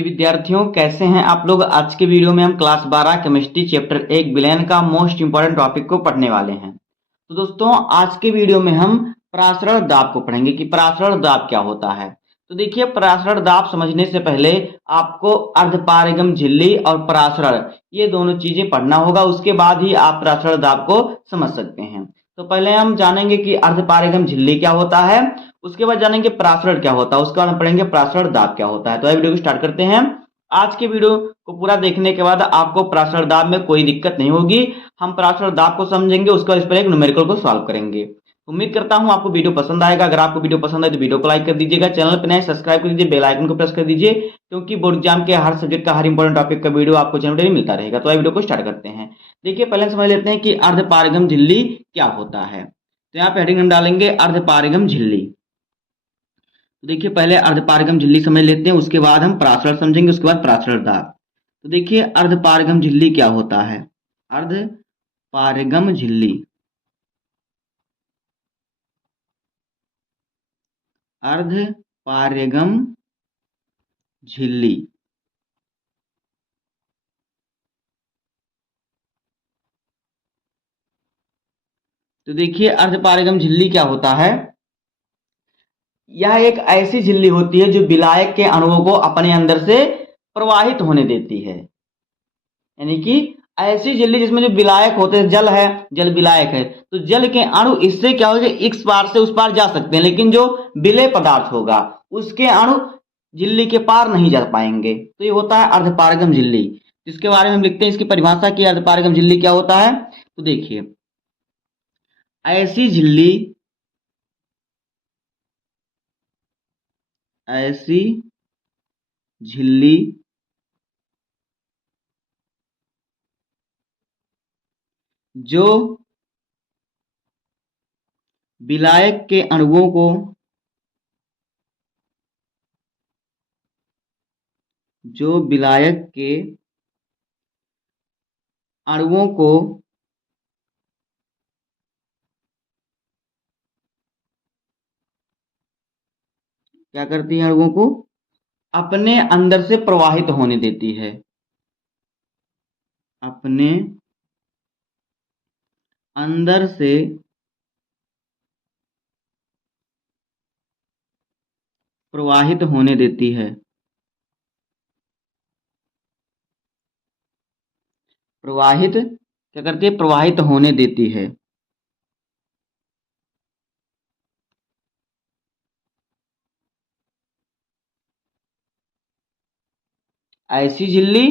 प्रिय विद्यार्थियों, कैसे हैं आप लोग। आज के वीडियो में हम क्लास 12 केमिस्ट्री चैप्टर 1 विलयन का मोस्ट इंपोर्टेंट टॉपिक को पढ़ने वाले हैं। तो दोस्तों, आज के वीडियो में हम परासरण दाब को पढ़ेंगे कि परासरण दाब क्या होता है। तो देखिए, परासरण दाब समझने से पहले आपको अर्धपारगम झिल्ली और परासरण ये दोनों चीजें पढ़ना होगा, उसके बाद ही आप परासरण दाब को समझ सकते हैं। तो पहले हम जानेंगे कि अर्धपारगम झिल्ली क्या होता है, उसके बाद जानेंगे परासरण क्या होता है, उसके बाद हम पढ़ेंगे परासरण दाब क्या होता है। तो वीडियो को स्टार्ट करते हैं। आज के वीडियो को पूरा देखने के बाद आपको परासरण दाब में कोई दिक्कत नहीं होगी। हम परासरण दाब को समझेंगे, उसके बाद इस पर एक न्यूमेरिकल को सॉल्व करेंगे। उम्मीद करता हूं आपको वीडियो पसंद आएगा। अगर आपको वीडियो पसंद है तो वीडियो को लाइक कर दीजिएगा, चैनल पर नए सब्सक्राइब कर दीजिए, बेल आइकन को प्रेस कर दीजिए, क्योंकि बोर्ड एग्जाम के हर सब्जेक्ट का हर इंपॉर्टेंट टॉपिक का वीडियो आपको चैनल पर मिलता रहेगा। तो वीडियो को स्टार्ट करते हैं। देखिए, पहले समझ लेते हैं कि अर्धपारगम झिल्ली क्या होता है। तो यहाँ पे हेडिंग हम डालेंगे अर्धपारगम झिल्ली। तो देखिए, पहले अर्धपारगम झिल्ली समझ लेते हैं, उसके बाद हम परासरण समझेंगे, उसके बाद परासरण दाब। तो देखिए, अर्धपारगम झिल्ली क्या होता है। अर्धपारगम झिल्ली, अर्धपारगम झिल्ली तो देखिए, अर्धपारगम झिल्ली क्या होता है। यह एक ऐसी झिल्ली होती है जो विलायक के अणुओं को अपने अंदर से प्रवाहित होने देती है। यानी कि ऐसी झिल्ली जिसमें जो विलायक होते हैं, जल है, जल विलायक है, तो जल के अणु इससे क्या होगा, इस पार से उस पार जा सकते हैं, लेकिन जो विलेय पदार्थ होगा उसके अणु झिल्ली के पार नहीं जा पाएंगे। तो ये होता है अर्धपारगम झिल्ली, जिसके बारे में हम लिखते हैं इसकी परिभाषा की अर्धपारगम झिल्ली क्या होता है। तो देखिए, ऐसी झिल्ली, ऐसी झिल्ली जो विलायक के अणुओं को, जो विलायक के अणुओं को क्या करती है, अणुओं को अपने अंदर से प्रवाहित होने देती है, अपने अंदर से प्रवाहित होने देती है, प्रवाहित क्या करती है, प्रवाहित होने देती है। ऐसी झिल्ली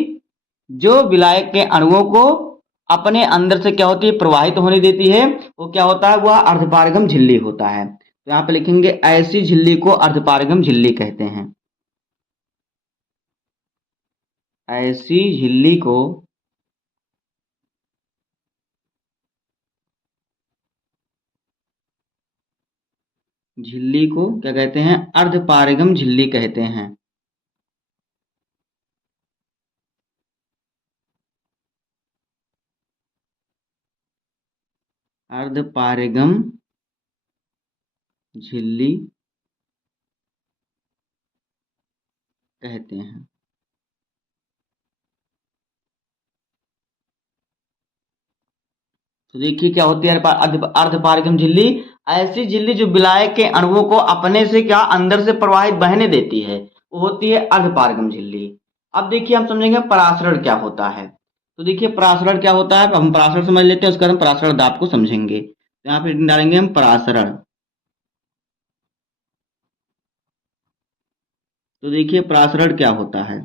जो विलायक के अणुओं को अपने अंदर से क्या होती है, प्रवाहित होने देती है, वो क्या होता है, वह अर्धपारगम झिल्ली होता है। तो यहाँ पे लिखेंगे ऐसी झिल्ली को अर्धपारगम झिल्ली कहते हैं। ऐसी झिल्ली को क्या कहते हैं, अर्धपारगम झिल्ली कहते हैं। अर्धपारगम झिल्ली कहते हैं। तो देखिए, क्या होती है अर्धपारगम झिल्ली, ऐसी झिल्ली जो विलायक के अणुओं को अपने से क्या अंदर से प्रवाहित बहने देती है, वो होती है अर्धपारगम झिल्ली। अब देखिए, हम समझेंगे परासरण क्या होता है। तो देखिए, परासरण क्या होता है, हम परासरण समझ लेते हैं, उसके बाद हम परासरण दाब को समझेंगे। तो यहाँ पे डालेंगे हम परासरण। तो देखिए, परासरण क्या होता है।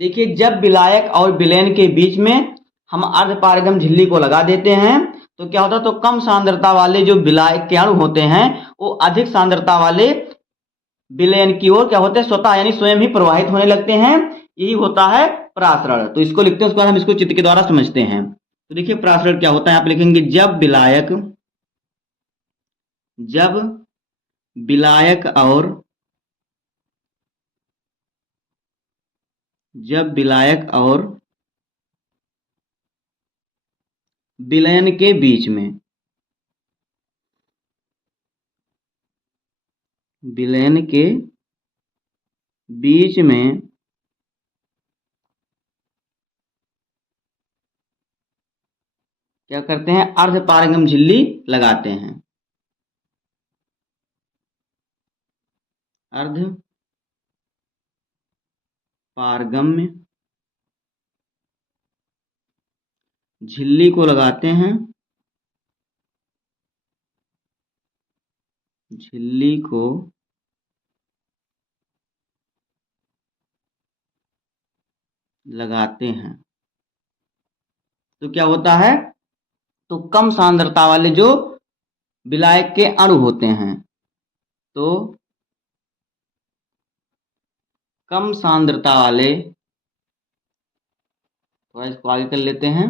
देखिए, जब विलायक और विलयन के बीच में हम अर्धपारगम झिल्ली को लगा देते हैं तो क्या होता है, तो कम सांद्रता वाले जो विलायक के अणु होते हैं वो अधिक सांद्रता वाले विलयन की ओर क्या होते हैं, स्वतः यानी स्वयं ही प्रवाहित होने लगते हैं। यही होता है परासरण। तो इसको लिखते हैं, उसके बाद हम इसको चित्र के द्वारा समझते हैं। तो देखिए, परासरण क्या होता है, आप लिखेंगे जब विलायक और विलयन के बीच में, विलयन के बीच में क्या करते हैं, अर्धपारगम झिल्ली लगाते हैं। अर्धपारगम्य झिल्ली को लगाते हैं, झिल्ली को लगाते हैं तो क्या होता है, तो कम सांद्रता वाले जो विलायक के अणु होते हैं, तो कम सांद्रता वाले, थोड़ा इसको आगे कर लेते हैं,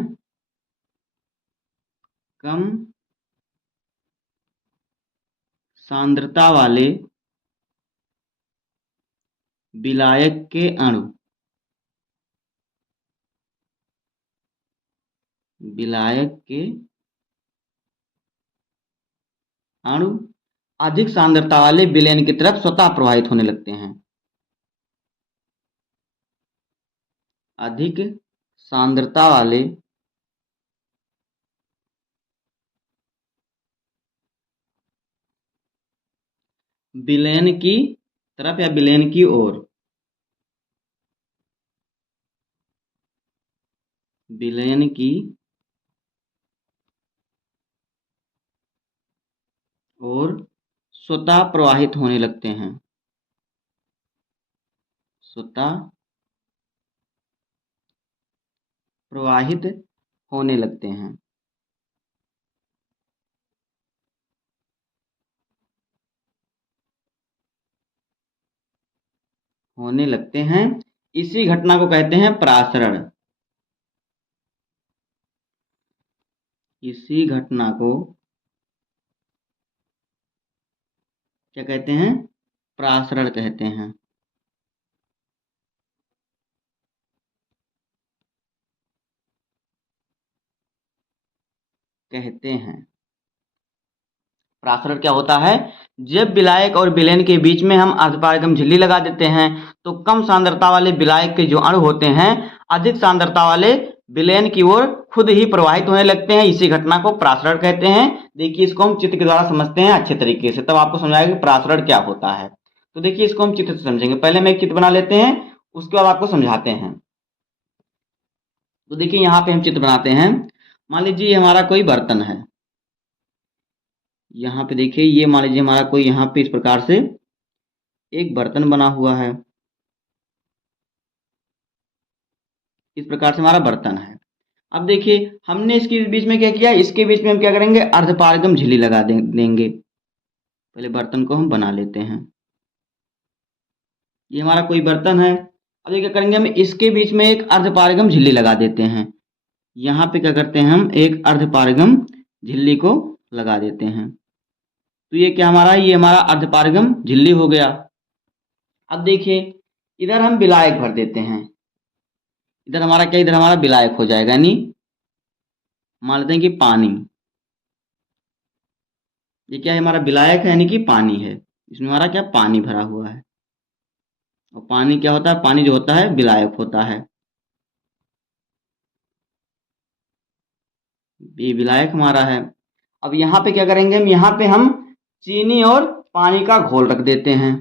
कम सांद्रता वाले विलायक के अणु, विलायक के अणु अधिक सांद्रता वाले विलयन की तरफ स्वतः प्रवाहित होने लगते हैं। अधिक सांद्रता वाले विलयन की तरफ या विलयन की ओर, विलयन की ओर स्वतः प्रवाहित होने लगते हैं, स्वतः प्रवाहित होने लगते हैं। होने लगते हैं इसी घटना को कहते हैं प्रासरण। इसी घटना को क्या कहते हैं, प्रासरण कहते हैं। कहते हैं प्रासरण क्या होता है, जब विलायक और विलयन के बीच में हम अर्धपारगम झिल्ली लगा देते हैं तो कम सांद्रता वाले विलायक के जो अणु होते हैं अधिक सांद्रता वाले विलयन की ओर खुद ही प्रवाहित होने लगते हैं। इसी घटना को प्रासरण कहते हैं। देखिए इसको हम चित्र के द्वारा समझते हैं अच्छे तरीके से, तब आपको समझाएगा कि प्रासरण क्या होता है। तो देखिए इसको हम चित्र से समझेंगे। पहले हम एक चित्र बना लेते हैं, उसके बाद आपको समझाते हैं। तो देखिए यहाँ पे हम चित्र बनाते हैं। मान लीजिए हमारा कोई बर्तन है, यहाँ पे देखिए ये मान लीजिए हमारा कोई यहाँ पे इस प्रकार से एक बर्तन बना हुआ है। इस प्रकार से हमारा बर्तन है। अब देखिए हमने इसके बीच में क्या किया, इसके बीच में हम क्या करेंगे, अर्धपारगम झिल्ली लगा देंगे। पहले बर्तन को हम बना लेते हैं। ये हमारा कोई बर्तन है। अब ये क्या करेंगे, हम इसके बीच में एक अर्धपारगम झिल्ली लगा देते हैं। यहाँ पे क्या करते हैं, हम एक अर्धपारगम झिल्ली को लगा देते हैं। तो ये क्या हमारा, ये हमारा अर्धपारगम झिल्ली हो गया। अब देखिए इधर हम विलायक भर देते हैं। इधर हमारा क्या, इधर हमारा विलायक हो जाएगा, यानी मान लेते हैं कि पानी। ये क्या है, हमारा विलायक है यानी कि पानी है। इसमें हमारा क्या, पानी भरा हुआ है। और पानी क्या होता है, पानी जो होता है विलायक होता है। ये विलायक हमारा है। अब यहाँ पे क्या करेंगे, हम यहाँ पे हम चीनी और पानी का घोल रख देते हैं।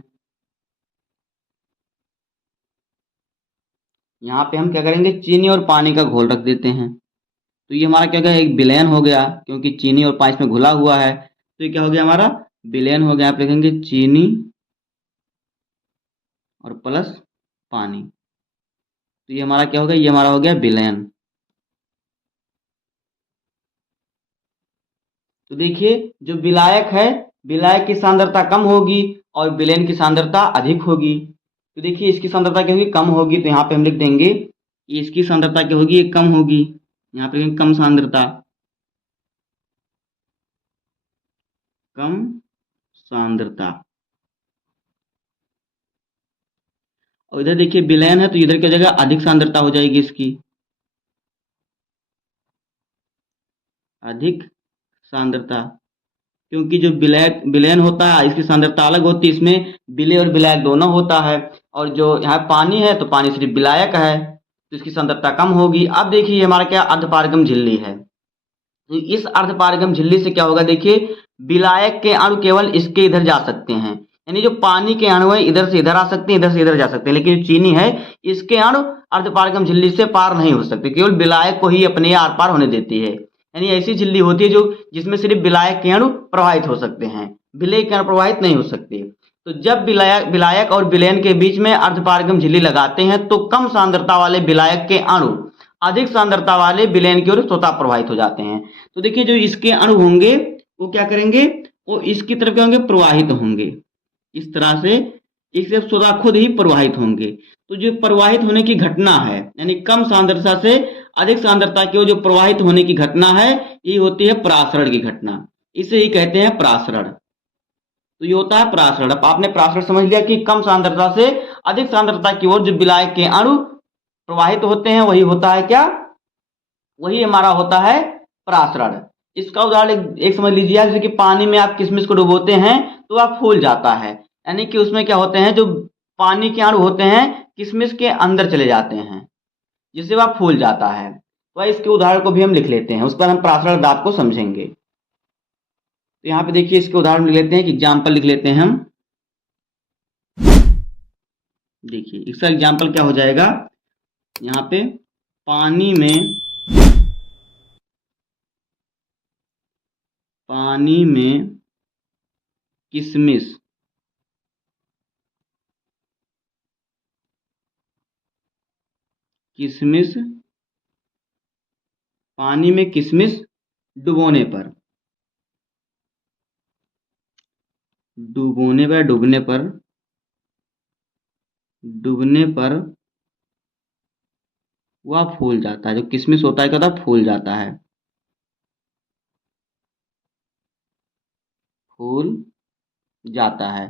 यहाँ पे हम क्या करेंगे, चीनी और पानी का घोल रख देते हैं। तो ये हमारा क्या गया, एक विलयन हो गया, क्योंकि चीनी और पानी इसमें घुला हुआ है। तो ये क्या हो गया, हमारा विलयन हो गया। आप लिखेंगे चीनी और प्लस पानी। तो ये हमारा क्या हो गया, ये हमारा हो गया विलयन। तो देखिए जो विलायक है, विलायक की सांद्रता कम होगी और विलयन की सांद्रता अधिक होगी। तो देखिए इसकी सांद्रता क्या होगी, कम होगी। तो यहाँ पे हम लिख देंगे कि इसकी सांद्रता क्या होगी, ये कम होगी। यहाँ पे कम सांद्रता, कम सांद्रता। और इधर देखिए विलयन है, तो इधर क्या जगह अधिक सांद्रता हो जाएगी इसकी, अधिक सांद्रता। क्योंकि जो विलयन होता है इसकी सांद्रता अलग होती है, इसमें विलेय और विलायक दोनों होता है। और जो यहाँ पानी है तो पानी सिर्फ विलायक है, तो इसकी सांद्रता कम होगी। अब देखिए हमारा क्या अर्धपारगम झिल्ली है, तो इस अर्धपारगम झिल्ली से क्या होगा, देखिए विलायक के अणु केवल इसके इधर जा सकते हैं, यानी जो पानी के अणु है इधर से इधर आ सकते हैं, इधर से इधर जा सकते हैं, लेकिन जो चीनी है इसके अणु अर्धपारगम झिल्ली से पार नहीं हो सकते, केवल विलायक को ही अपने आर पार होने देती है। यानी ऐसी झिल्ली होती है जो जिसमें सिर्फ विलायक के अणु प्रवाहित हो सकते हैं, विलेय के अणु प्रवाहित नहीं हो सकते। तो जब विलायक और विलयन के बीच में अर्धपारगम झिल्ली लगाते हैं तो कम सांद्रता वाले विलायक के अणु अधिक सांद्रता वाले विलयन की ओर स्वतः प्रवाहित हो जाते हैं। तो देखिए जो इसके अणु होंगे वो क्या करेंगे, वो इसकी तरफ क्या होंगे, प्रवाहित होंगे, इस तरह से इससे स्वतः खुद ही प्रवाहित होंगे। तो जो प्रवाहित होने की घटना है, यानी कम सांद्रता से अधिक सांद्रता की ओर जो प्रवाहित होने की घटना है, ये होती है परासरण की घटना, इसे ही कहते हैं परासरण। तो ये होता है परासरण। अब आपने परासरण समझ लिया कि कम सांद्रता से अधिक सांद्रता की ओर जो विलायक के अणु प्रवाहित होते हैं वही होता है क्या, वही हमारा होता है परासरण। इसका उदाहरण एक समझ लीजिए, जैसे कि पानी में आप किशमिश को डुबोते हैं तो वह फूल जाता है, यानी कि उसमें क्या होते हैं, जो पानी के अणु होते हैं किशमिश के अंदर चले जाते हैं, जिससे वह फूल जाता है। तो इसके उदाहरण को भी हम लिख लेते हैं, उस पर हम परासरण दाब को समझेंगे। तो यहाँ पे देखिए इसके उदाहरण लिख लेते हैं, कि एग्जाम्पल लिख लेते हैं हम। देखिए इसका एग्जाम्पल क्या हो जाएगा, यहाँ पे पानी में किशमिश पानी में किशमिश डुबोने पर डूबने पर वह फूल जाता है, जो किशमिश होता है क्या होता है, फूल जाता है, फूल जाता है।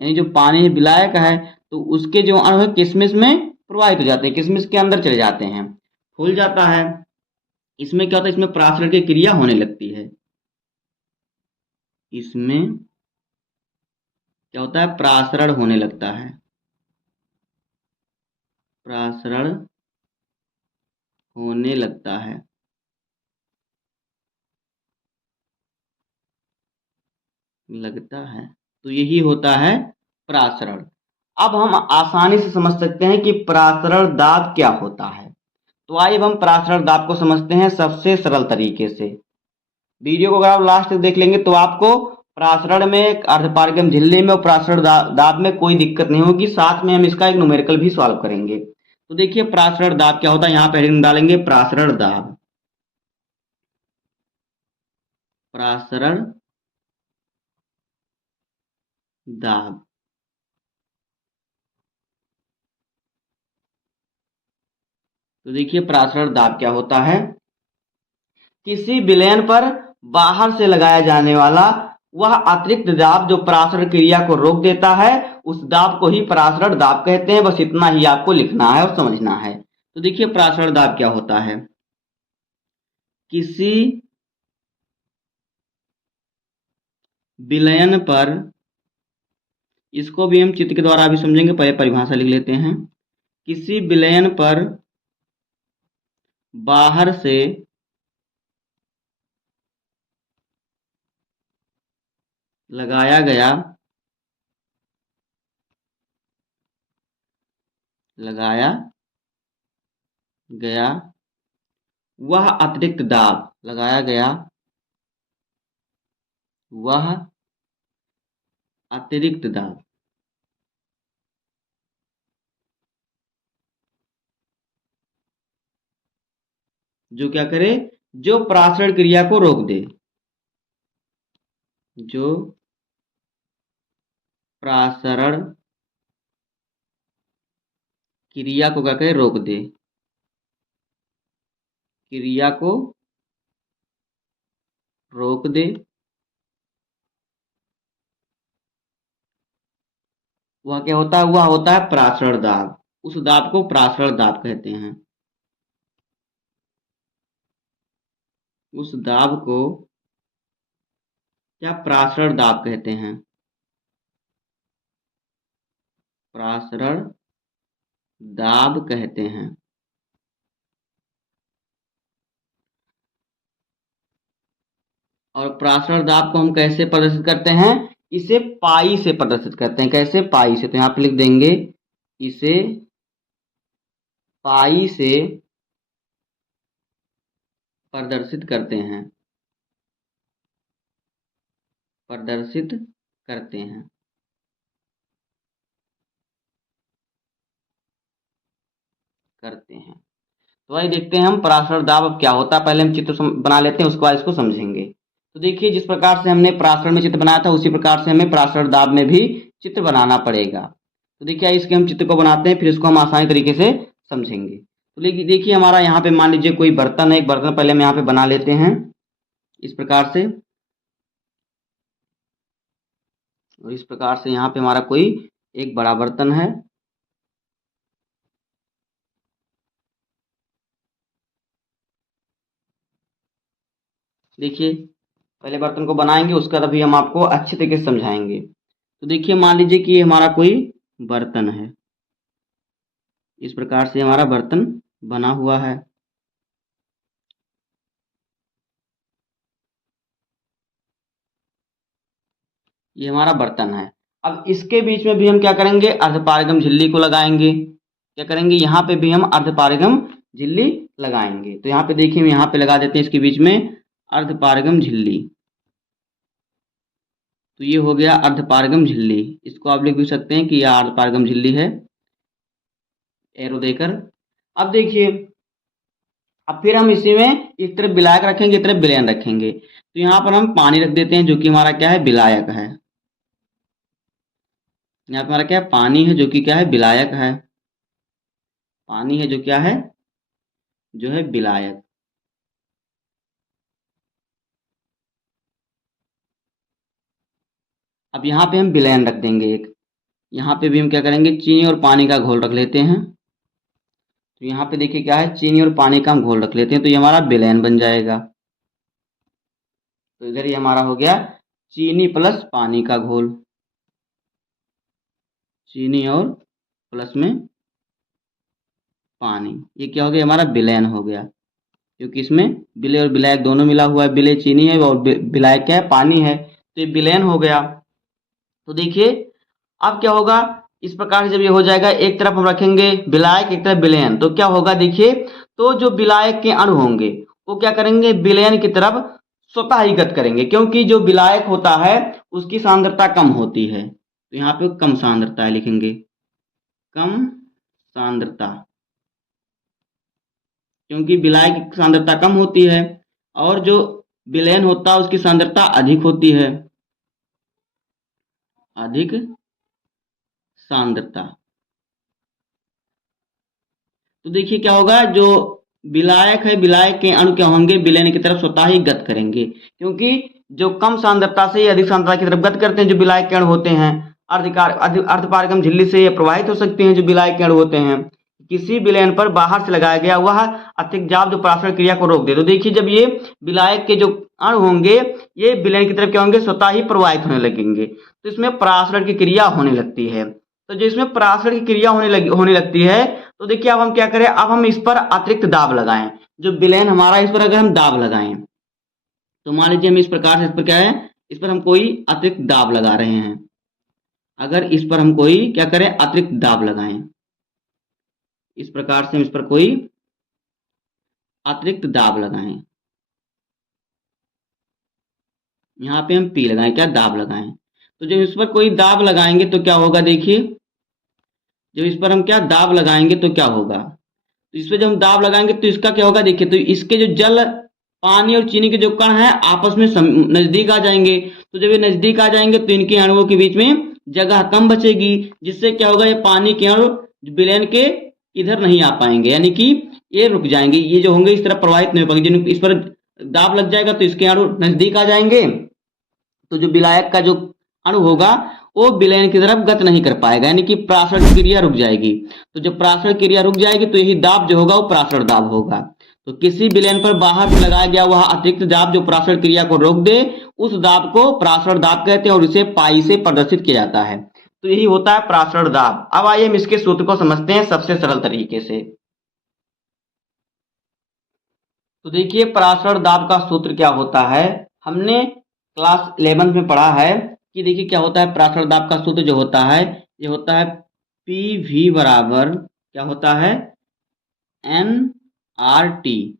यानी जो पानी विलायक है तो उसके जो अणु है किशमिश में प्रवाहित हो जाते हैं, किशमिश के अंदर चले जाते हैं, फूल जाता है। इसमें क्या होता है, इसमें परासरण की क्रिया होने लगती है, इसमें क्या होता है, परासरण होने लगता है, परासरण होने लगता है। तो यही होता है परासरण। अब हम आसानी से समझ सकते हैं कि परासरण दाब क्या होता है। तो आइए अब हम परासरण दाब को समझते हैं सबसे सरल तरीके से। वीडियो को अगर आप लास्ट तक देख लेंगे तो आपको परासरण में, अर्धपारगम झिल्ली में और परासरण दाब में कोई दिक्कत नहीं होगी। साथ में हम इसका एक न्यूमेरिकल भी सॉल्व करेंगे। तो देखिए परासरण दाब क्या होता है, यहाँ पे हेडिंग डालेंगे परासरण दाब। परासरण दाब, तो देखिए परासरण दाब क्या होता है, किसी विलयन पर बाहर से लगाया जाने वाला वह अतिरिक्त दाब जो परासरण क्रिया को रोक देता है, उस दाब को ही परासरण दाब कहते हैं। बस इतना ही आपको लिखना है और समझना है। तो देखिए परासरण दाब क्या होता है, किसी विलयन पर, इसको भी हम चित्र के द्वारा भी समझेंगे, पहले परिभाषा लिख लेते हैं। किसी विलयन पर बाहर से लगाया गया वह अतिरिक्त दाब, लगाया गया वह अतिरिक्त दाब, जो क्या करे, जो परासरण क्रिया को रोक दे, जो परासरण क्रिया को क्या करे, रोक दे, क्रिया को रोक दे, वह क्या होता है, वह होता है परासरण दाब। उस दाब को परासरण दाब कहते हैं। उस दाब को क्या परासरण दाब कहते हैं, परासरण दाब कहते हैं। और प्रासरण दाब को हम कैसे प्रदर्शित करते हैं? इसे पाई से प्रदर्शित करते हैं। कैसे? पाई से। तो यहाँ पे लिख देंगे इसे पाई से प्रदर्शित करते हैं। प्रदर्शित करते हैं। करते हैं। तो वही देखते हैं हम प्रासरण दाब अब क्या होता है। पहले हम चित्र बना लेते हैं, उसके बाद इसको समझेंगे। तो देखिए, जिस प्रकार से हमने प्रासरण में चित्र बनाया था उसी प्रकार से हमें प्रासरण दाब में भी चित्र बनाना पड़ेगा। तो देखिए, इसके हम चित्र को बनाते हैं, फिर इसको हम आसानी तरीके से समझेंगे। तो देखिए, हमारा यहाँ पे मान लीजिए कोई बर्तन है। एक बर्तन पहले हम यहाँ पे बना लेते हैं इस प्रकार से। और इस प्रकार से यहाँ पे हमारा कोई एक बड़ा बर्तन है। देखिए, पहले बर्तन को बनाएंगे, उसका तभी हम आपको अच्छे तरीके से समझाएंगे। तो देखिए, मान लीजिए कि ये हमारा कोई बर्तन है। इस प्रकार से हमारा बर्तन बना हुआ है। ये हमारा बर्तन है। अब इसके बीच में भी हम क्या करेंगे? अर्धपारगम झिल्ली को लगाएंगे। क्या करेंगे? यहाँ पे भी हम अर्धपारगम झिल्ली लगाएंगे। तो यहाँ पे देखिए, हम यहाँ पे लगा देते हैं इसके बीच में अर्धपारगम झिल्ली। तो ये हो गया अर्धपारगम झिल्ली। इसको आप लिख भी सकते हैं कि यह अर्धपारगम झिल्ली है, एरो देकर। अब देखिए, अब फिर हम इसी में एक तरफ विलायक रखेंगे, एक तरफ विलयन रखेंगे। तो यहाँ पर हम पानी रख देते हैं, जो कि हमारा क्या है? विलायक है। यहाँ पे हमारा क्या है? पानी है, जो कि क्या है? विलायक है। पानी है जो क्या है? जो है विलायक। अब यहाँ पे हम विलयन रख देंगे एक। यहाँ पे भी हम क्या करेंगे? चीनी और पानी का घोल रख लेते हैं। तो यहाँ पे देखिए क्या है? चीनी और पानी का हम घोल रख लेते हैं, तो ये हमारा विलयन बन जाएगा। तो इधर ये हमारा हो गया चीनी प्लस पानी का घोल। चीनी और प्लस में पानी, ये क्या हो गया? हमारा विलयन हो गया, क्योंकि इसमें विलय और विलायक दोनों मिला हुआ है। विलय चीनी है और विलायक क्या है? पानी है। तो ये विलयन हो गया। तो देखिए, अब क्या होगा? इस प्रकार से जब ये हो जाएगा, एक तरफ हम रखेंगे विलायक, एक तरफ विलयन, तो क्या होगा? देखिए, तो जो विलायक के अणु होंगे वो क्या करेंगे? विलयन की तरफ स्वतः ही गत करेंगे, क्योंकि जो विलायक होता है उसकी सांद्रता कम होती है। तो यहाँ पे कम सांद्रता है, लिखेंगे कम सांद्रता, क्योंकि विलायक की सांद्रता कम होती है और जो विलयन होता है उसकी सांद्रता अधिक होती है। अधिक सांद्रता। तो देखिए क्या होगा? जो विलायक है, विलायक के अणु क्या होंगे? विलयन की तरफ स्वतः ही गत करेंगे, क्योंकि जो कम सांद्रता से अधिक सांद्रता की तरफ गत करते हैं जो विलायक के अणु होते हैं, अर्धपारगम झिल्ली से ये प्रवाहित हो सकते हैं जो विलायक के अणु होते हैं। किसी विलयन पर बाहर से लगाया गया वह अतिरिक्त दाब जो परासरण क्रिया को रोक दे। तो देखिए, जब ये विलायक के जो अणु होंगे ये विलयन की तरफ क्या होंगे? स्वतः ही प्रवाहित होने लगेंगे, तो इसमें परासरण की क्रिया होने लगती है। तो जो इसमें परासरण की क्रिया होने लगती है, तो देखिए अब हम क्या करें? अब हम इस पर अतिरिक्त दाब लगाएं। जो विलयन हमारा, इस पर अगर हम दाब लगाएं, तो मान लीजिए हम इस प्रकार से, इस पर क्या है? इस पर हम कोई अतिरिक्त दाब लगा रहे हैं। अगर इस पर हम कोई क्या करें? अतिरिक्त दाब लगाएं, इस प्रकार से हम इस पर कोई अतिरिक्त दाब लगाएं, यहाँ पे हम पी लगाएं, क्या? दाब लगाएं। तो जब इस पर कोई दाब लगाएंगे तो क्या होगा? देखिए, जब इस पर हम क्या दाब लगाएंगे तो क्या होगा? तो इस पर जब हम दाब लगाएंगे तो इसका क्या होगा? देखिए, तो इसके जो जल, पानी और चीनी के जो कण हैं आपस में नजदीक आ जाएंगे। तो जब ये नजदीक आ जाएंगे तो इनके अणुओं के बीच में जगह कम बचेगी, जिससे क्या होगा? ये पानी के अणु विलयन के इधर नहीं आ पाएंगे, यानी कि ये रुक जाएंगे। ये जो होंगे इस तरह प्रवाहित नहीं हो पाएंगे। जिन इस पर दाब लग जाएगा तो इसके अणु नजदीक आ जाएंगे, तो जो विलायक का जो अणु होगा वो विलयन की तरफ गत नहीं कर पाएगा, यानी कि प्रासरण क्रिया रुक जाएगी। तो जब प्रासरण क्रिया रुक जाएगी तो यही दाब जो होगा वो प्रासरण दाब होगा। तो किसी विलयन पर बाहर से लगाया गया वह अतिरिक्त दाब जो प्रासरण क्रिया को रोक दे, उस दाब को प्रासरण दाब कहते हैं और इसे पाई से प्रदर्शित किया जाता है। तो यही होता है प्रासरण दाब। अब आइए हम इसके सूत्र को समझते हैं सबसे सरल तरीके से। तो देखिए प्रासरण दाब का सूत्र क्या होता है, हमने क्लास 11th में पढ़ा है कि देखिए क्या होता है प्रासरण दाब का सूत्र जो होता है, ये होता है पी वी बराबर क्या होता है एन आर टी,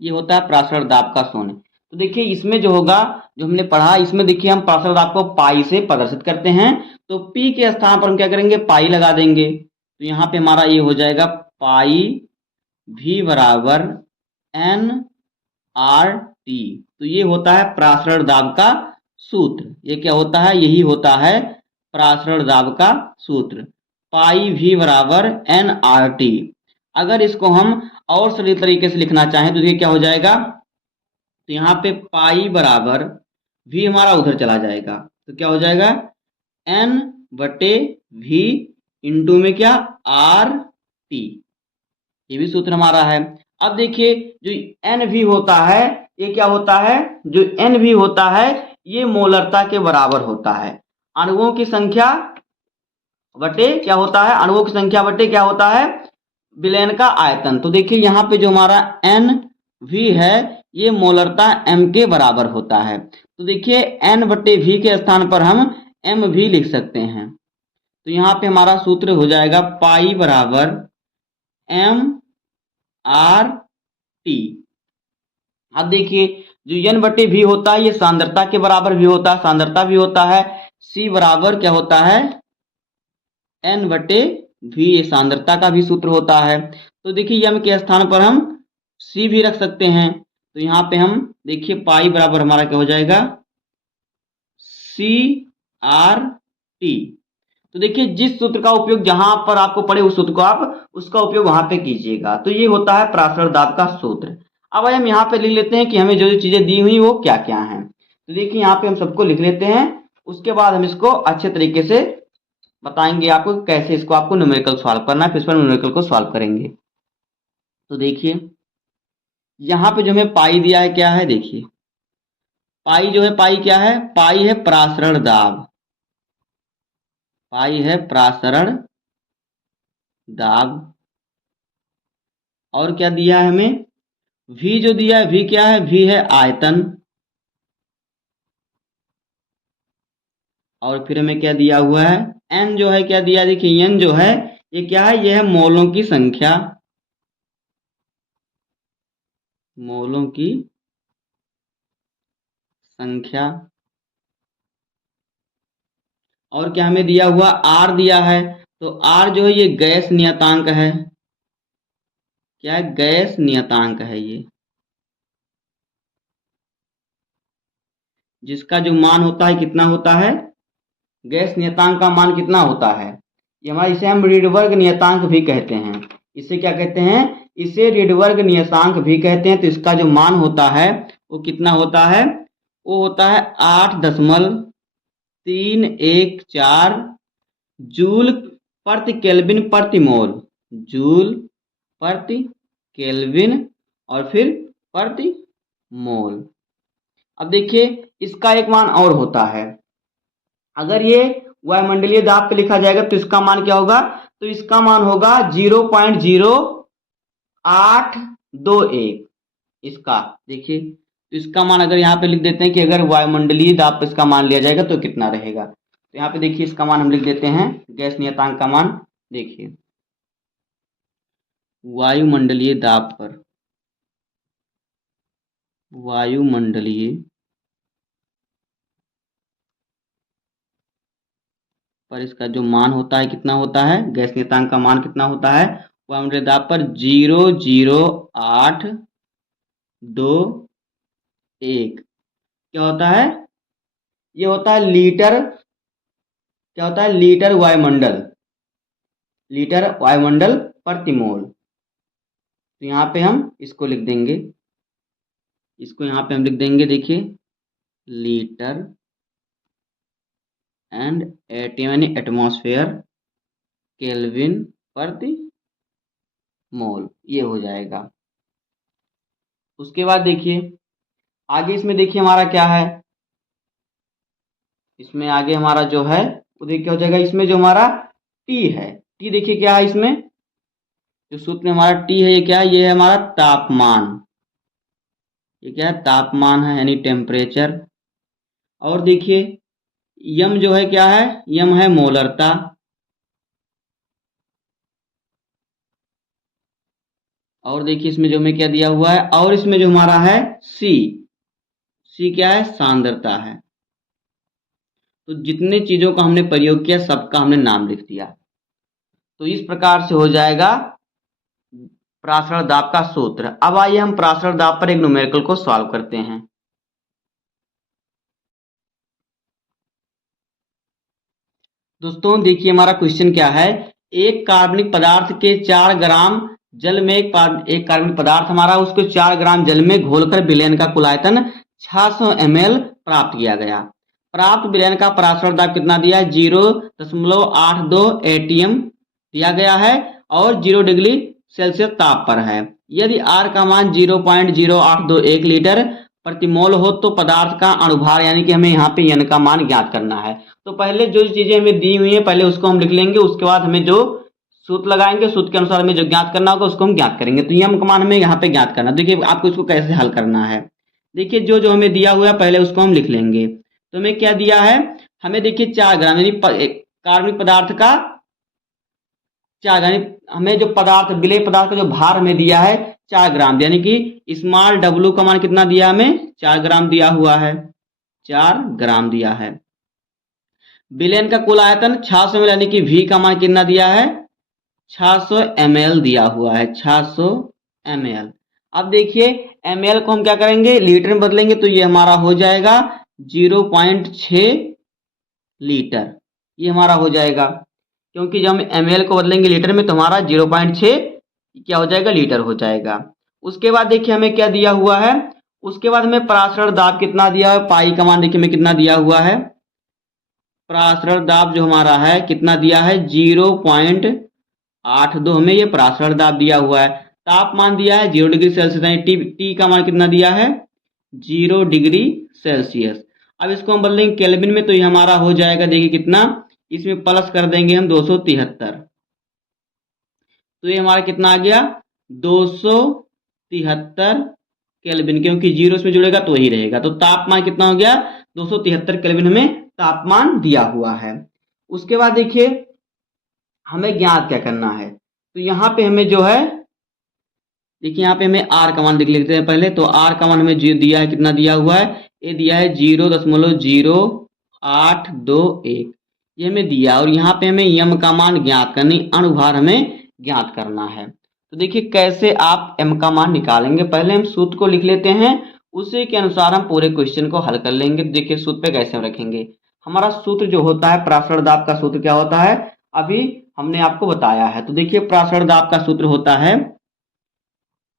ये होता है प्रासरण दाब का शून्य। तो देखिए इसमें जो होगा, जो हमने पढ़ा, इसमें देखिए हम प्रासरण दाब को पाई से प्रदर्शित करते हैं। तो पी के स्थान पर हम क्या करेंगे, पाई लगा देंगे। तो यहाँ पे हमारा ये हो जाएगा पाई भी बराबर एन आर टी। तो ये होता है प्रासरण दाब का सूत्र। ये क्या होता है, यही होता है प्रासरण दाब का सूत्र, पाई भी बराबर एन आर टी। अगर इसको हम और सरल तरीके से लिखना चाहें तो ये क्या हो जाएगा, तो यहाँ पे पाई बराबर भी हमारा उधर चला जाएगा, तो क्या हो जाएगा एन बटे भी इंटू में क्या आर टी, ये भी सूत्र हमारा है। अब देखिए जो एन भी होता है, ये क्या होता है, जो एन भी होता है ये मोलरता के बराबर होता है, अणुओं की संख्या बटे क्या होता है, अणुओं की संख्या बटे क्या होता है, विलयन का आयतन। तो देखिए यहाँ पे जो हमारा एन वी है ये मोलरता एम के बराबर होता है। तो देखिए एन बटे वी के स्थान पर हम एम भी लिख सकते हैं। तो यहाँ पे हमारा सूत्र हो जाएगा पाई बराबर एम आर टी। अब देखिए जो एन बटे वी होता है ये सांद्रता के बराबर भी होता है, सांद्रता भी होता है। सी बराबर क्या होता है एन बटे वी, ये सांद्रता का भी सूत्र होता है। तो देखिए एम के स्थान पर हम सी भी रख सकते हैं। तो यहाँ पे हम देखिए पाई बराबर हमारा क्या हो जाएगा सी आर टी। तो देखिए जिस सूत्र का उपयोग जहां पर आपको पड़े उस सूत्र को आप उसका उपयोग वहां पे कीजिएगा। तो ये होता है प्रासरण दाब का सूत्र। अब हम यहाँ पे लिख लेते हैं कि हमें जो जो चीजें दी हुई वो क्या क्या हैं। तो देखिए यहाँ पे हम सबको लिख लेते हैं, उसके बाद हम इसको अच्छे तरीके से बताएंगे आपको कैसे इसको आपको न्यूमेरिकल सॉल्व करना है, फिर इस पर न्यूमेरिकल को सॉल्व करेंगे। तो देखिए यहाँ पे जो हमें पाई दिया है क्या है, देखिए पाई जो है, पाई क्या है, पाई है प्रासरण दाब, पाई है प्रासरण दाब। और क्या दिया है हमें, वी जो दिया है, वी क्या है, वी है आयतन। और फिर हमें क्या दिया हुआ है, एन जो है क्या दिया, देखिए एन जो है ये क्या है, ये है मोलों की संख्या, मोलों की संख्या। और क्या हमें दिया हुआ, आर दिया है। तो आर जो है ये गैस नियतांक है, क्या है, गैस नियतांक है ये, जिसका जो मान होता है कितना होता है, गैस नियतांक का मान कितना होता है, ये हमारा, इसे हम रिडबर्ग नियतांक भी कहते हैं। इसे क्या कहते हैं, इसे रिडबर्ग नियतांक भी कहते हैं। तो इसका जो मान होता है वो कितना होता है, वो होता है 8.314 जूल प्रति केल्विन प्रति मोल, जूल प्रति केल्विन और फिर प्रति मोल। अब देखिए इसका एक मान और होता है, अगर ये वायुमंडलीय दाब पे लिखा जाएगा तो इसका मान क्या होगा, तो इसका मान होगा 0.0821। इसका देखिए, तो इसका मान अगर यहाँ पे लिख देते हैं कि अगर वायुमंडलीय दाब पे इसका मान लिया जाएगा तो कितना रहेगा। तो यहाँ पे देखिए इसका मान हम लिख देते हैं, गैस नियतांक का मान देखिए वायुमंडलीय दाब पर, वायुमंडलीय पर इसका जो मान होता है कितना होता है, गैस नियतांक का मान कितना होता है वायुमंडलीय दाब पर 0.0821। क्या होता है, ये होता है लीटर, क्या होता है लीटर वायुमंडल, लीटर वायुमंडल प्रति मोल। तो यहाँ पे हम इसको लिख देंगे, इसको यहाँ पे हम लिख देंगे देखिए लीटर एंड यानी एटमॉस्फेयर केल्विन प्रति मोल, ये हो जाएगा। उसके बाद देखिए आगे इसमें देखिए हमारा क्या है, इसमें आगे हमारा जो है तो देखिए क्या हो जाएगा, इसमें जो हमारा टी है, टी देखिए क्या है, इसमें जो सूत्र में हमारा टी है ये क्या है, ये है हमारा तापमान, ये क्या है, तापमान है यानी टेम्परेचर। और देखिए यम जो है क्या है, यम है मोलरता। और देखिए इसमें जो हमें क्या दिया हुआ है, और इसमें जो हमारा है सी, सी क्या है, सांद्रता है। तो जितने चीजों का हमने प्रयोग किया सबका हमने नाम लिख दिया। तो इस प्रकार से हो जाएगा प्रासरण दाब का सूत्र। अब आइए हम प्रासरण दाब पर एक न्यूमेरिकल को सॉल्व करते हैं। दोस्तों देखिए हमारा क्वेश्चन क्या है, एक कार्बनिक पदार्थ के 4 ग्राम जल में एक कार्बनिक पदार्थ हमारा, उसको 4 ग्राम जल में घोलकर विलयन का कुल आयतन 600 ml प्राप्त किया गया। प्राप्त विलयन का परासरण दाब कितना दिया है, 0.82 atm दिया गया है और 0 डिग्री सेल्सियस ताप पर है। यदि R का मान 0.0821 लीटर प्रति मोल हो तो पदार्थ का अणुभार यानी कि हमें यहाँ पे n का मान ज्ञात करना है। तो पहले जो चीजें हमें दी हुई है पहले उसको हम लिख लेंगे, उसके बाद हमें जो सूत्र लगाएंगे सूत्र के अनुसार हमें जो ज्ञात करना होगा उसको हम ज्ञात करेंगे। तो यम का मान हमें यहाँ पे ज्ञात करना। देखिए आपको इसको कैसे हल करना है, देखिए जो जो हमें दिया हुआ है पहले उसको हम लिख लेंगे। तो हमें क्या दिया है, हमें देखिए 4 ग्राम यानी कार्बनिक पदार्थ का 4 यानी हमें जो पदार्थ विलेय पदार्थ का जो भार हमें दिया है 4 ग्राम, यानी कि स्मॉल डब्लू का मान कितना दिया हमें, 4 ग्राम दिया हुआ है, 4 ग्राम दिया है। विलयन का कुल आयतन 600 ml यानी कि V का मान कितना दिया है, 600 ml दिया हुआ है, 600 ml। अब देखिए ml को हम क्या करेंगे, लीटर में बदलेंगे तो ये हमारा हो जाएगा 0.6 लीटर, ये हमारा हो जाएगा। क्योंकि जब हम ml को बदलेंगे लीटर में तो हमारा 0.6 क्या हो जाएगा, लीटर हो जाएगा। उसके बाद देखिए हमें क्या दिया हुआ है, उसके बाद हमें परासरण दाब कितना दिया है, पाई का मान देखिए हमें कितना दिया हुआ है, परासरण दाब जो हमारा है कितना दिया है 0.82 हमें ये परासरण दाब दिया हुआ है। तापमान दिया है 0 डिग्री सेल्सियस यानी टी का मान कितना दिया है 0 डिग्री सेल्सियस। अब इसको हम बदलेंगे केल्विन में तो ये हमारा हो जाएगा, देखिए कितना, इसमें प्लस कर देंगे हम 273, तो ये हमारा कितना आ गया 273 केल्विन, क्योंकि 0 इसमें जुड़ेगा तो वही रहेगा। तो तापमान कितना हो गया 273 केल्विन हमें तापमान दिया हुआ है। उसके बाद देखिए हमें ज्ञात क्या करना है, तो यहाँ पे हमें जो है देखिए यहाँ पे हमें R का मान लिख लेते हैं पहले। तो R का मान हमें दिया है, कितना दिया हुआ है, ये दिया है 0.0821, ये हमें दिया। और यहाँ पे हमें यम का मान ज्ञात करनी, अणुभार हमें ज्ञात करना है। तो देखिए कैसे आप m का मान निकालेंगे, पहले हम सूत्र को लिख लेते हैं, उसी के अनुसार हम पूरे क्वेश्चन को हल कर लेंगे। देखिए सूत्र पे कैसे हम रखेंगे, हमारा सूत्र जो होता है परासरण दाब का सूत्र क्या होता है अभी हमने आपको बताया है। तो देखिए परासरण दाब का सूत्र होता है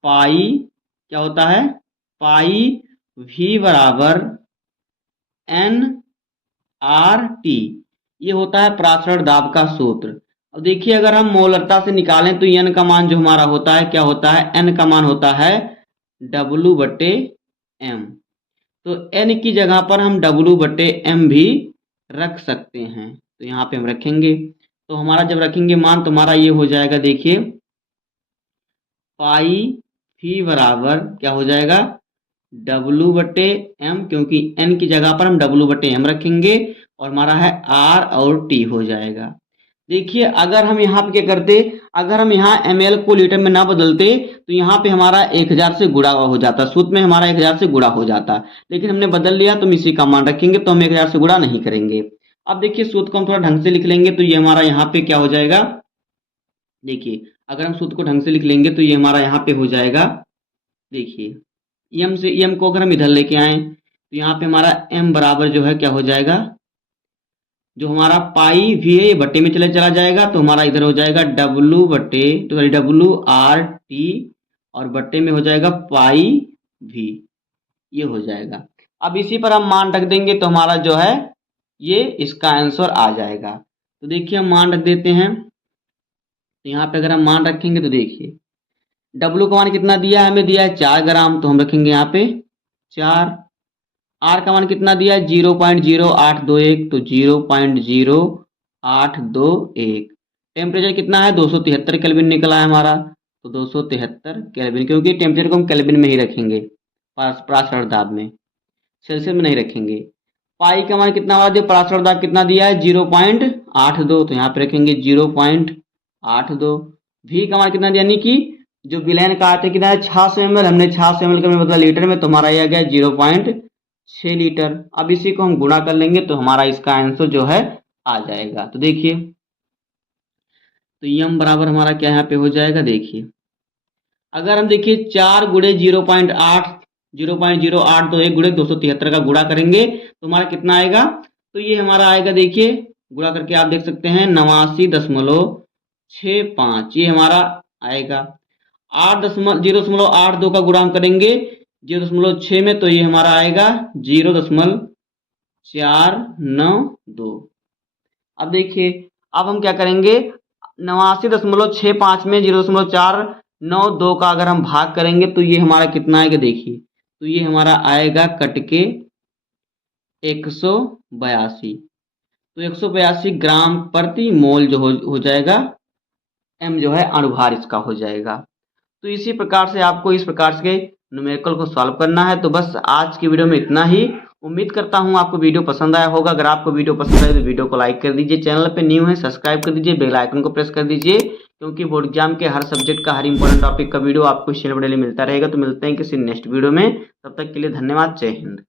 पाई, क्या होता है, पाई V बराबर NRT, ये होता है परासरण दाब का सूत्र। अब देखिए अगर हम मोलरता से निकालें तो n का मान जो हमारा होता है क्या होता है, n का मान होता है W/m। तो n की जगह पर हम W/m भी रख सकते हैं, तो यहाँ पे हम रखेंगे। तो हमारा जब रखेंगे मान तो हमारा ये हो जाएगा, देखिए पाई V बराबर क्या हो जाएगा W/m, क्योंकि n की जगह पर हम W/m रखेंगे और हमारा है R और T हो जाएगा। देखिए अगर हम यहाँ पे क्या करते, अगर हम यहाँ ml को लीटर में ना बदलते तो यहाँ पे हमारा 1000 से गुणा हो जाता, सूत्र में हमारा 1000 से गुणा हो जाता, लेकिन हमने बदल लिया तो हम इसी का मान रखेंगे, तो हम 1000 से गुणा नहीं करेंगे। अब देखिए सूत्र को हम थोड़ा ढंग से लिख लेंगे तो ये हमारा यहाँ पे क्या हो जाएगा, देखिए अगर हम सूत्र को ढंग से लिख लेंगे तो ये हमारा यहाँ पे हो जाएगा, देखिए एम से एम को अगर हम इधर लेके आए तो यहाँ पे हमारा m बराबर जो है क्या हो जाएगा, जो हमारा पाई V है ये बट्टे में चला जाएगा, तो हमारा इधर हो जाएगा WR/T और बट्टे में हो जाएगा पाई V, ये हो जाएगा। अब इसी पर हम मान रख देंगे तो हमारा जो है ये इसका आंसर आ जाएगा। तो देखिए हम मान रख देते हैं, तो यहाँ पे अगर हम मान रखेंगे तो देखिए W का मान कितना दिया है, हमें दिया है 4 ग्राम, तो हम रखेंगे यहाँ पे 4। R का मान कितना दिया है 0.0821, तो 0.0821 821। टेम्परेचर कितना है 273 केल्विन निकला है हमारा, तो 273 केल्विन, क्योंकि टेम्परेचर को हम केल्विन में ही रखेंगे पराशर दाब में, सेल्सियस में नहीं रखेंगे। पाई का मान कितना हुआ, जो पराशर दाब कितना दिया है 0.82, तो यहाँ पे रखेंगे 0.82। वी का मान कितना दिया, यानी कि जो विलयन का आता है कितना है 600 ml, हमने 600 ml का मतलब लीटर में, तो हमारा यह आ गया 0.6 लीटर। अब इसी को हम गुणा कर लेंगे तो हमारा इसका आंसर जो है आ जाएगा। तो देखिए, तो यम बराबर हमारा क्या यहाँ पे हो जाएगा, देखिए अगर हम देखिए 4 गुणे 0.8 0.082 1 गुणे 273 का गुणा करेंगे तो हमारा कितना आएगा, तो ये हमारा आएगा, देखिए गुणा करके आप देख सकते हैं 89.65 ये हमारा आएगा। 0.82 का गुणा हम करेंगे 0.6 में, तो ये हमारा आएगा 0.492। अब देखिए, अब हम क्या करेंगे, 89.65 में 0.492 का अगर हम भाग करेंगे तो ये हमारा कितना आएगा, देखिए तो ये हमारा आएगा कट के 182, तो 182 ग्राम प्रति मोल जो हो जाएगा, एम जो है अणुभार इसका हो जाएगा। तो इसी प्रकार से आपको इस प्रकार के न्यूमेरिकल को सॉल्व करना है। तो बस आज की वीडियो में इतना ही। उम्मीद करता हूँ आपको वीडियो पसंद आया होगा। अगर आपको वीडियो पसंद आए तो वीडियो को लाइक कर दीजिए, चैनल पे न्यू है सब्सक्राइब कर दीजिए, बेल आइकन को प्रेस कर दीजिए, क्योंकि बोर्ड एग्जाम के हर सब्जेक्ट का हर इंपॉर्टेंट टॉपिक का वीडियो आपको इस चैनल पर डेली मिलता रहेगा। तो मिलते हैं किसी नेक्स्ट वीडियो में, तब तक के लिए धन्यवाद, जय हिंद।